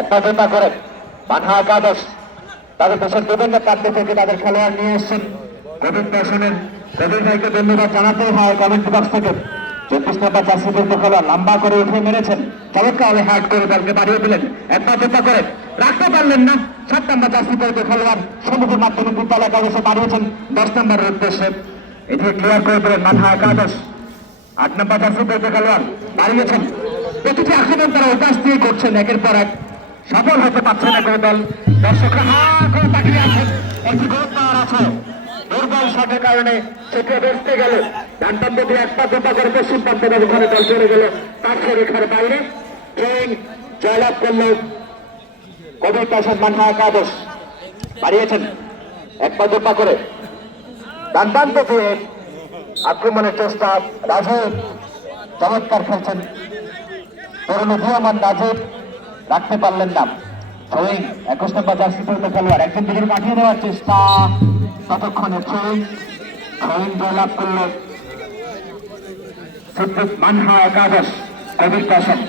একটা দুটা করে মানহা একাদশ তাদের দেশের বিভিন্ন প্রান্ত থেকে তাদের খেলোয়াড় নিয়ে এসছেন। গোবিন্দ দর্শনের কবির ভাইকে ধন্যবাদ জানাতে হয় কমেন্ট বক্স থেকে। 24 নম্বর জার্সি পরিহিত খেলোয়াড় লম্বা করে উঠে মেরেছেন, চমৎকার হার্ড করে দলকে বাড়িয়ে দিলেন। একটা দুটা করে রাখতে পারলেন না। 7 নম্বর জার্সি পরিহিত খেলোয়াড় সমুদ্র মাধ্যমিক বিদ্যালয় একাদশে বাড়িয়েছেন 10 নম্বরের উদ্দেশ্যে। এটি ক্লিয়ার করে দিলেন মানহা একাদশ। 8 নম্বর জার্সি পরিহিত খেলোয়াড় বাড়িয়েছেন। প্রতিটি আক্রমণ তারা উদাস দিয়ে করছেন, একের পর এক সফল হতে পারছে না কোনো দল। দর্শকরা হা করে তাকিয়ে আছেন, একটি গুরুত্বর আছে। দুর্বল শটের কারণে সেটি বেসতে গেল। ডানপ্রান্ত দিয়ে একটা দুটা করে পশ্চিম প্রান্ত ওখানে দল চলে গেল তার রেখার বাইরে। ট্রেন জয়লাভ করল কবির প্রসাদ মানহা একাদশ। বাড়িয়েছেন একটা দুটা করে ডানপ্রান্ত দিয়ে আক্রমণের চেষ্টা। রাজীব চমৎকার খেলছেন, তরুণ উদীয়মান রাজীব রাখতে পারলেন না। 21 নম্বর জার্সি পরিহিত খেলোয়াড় একজন দিকে পাঠিয়ে দেওয়ার চেষ্টা, ততক্ষণে জয়লাভ করল সিদ্দিক মানহা একাদশ কবির প্রসাদ।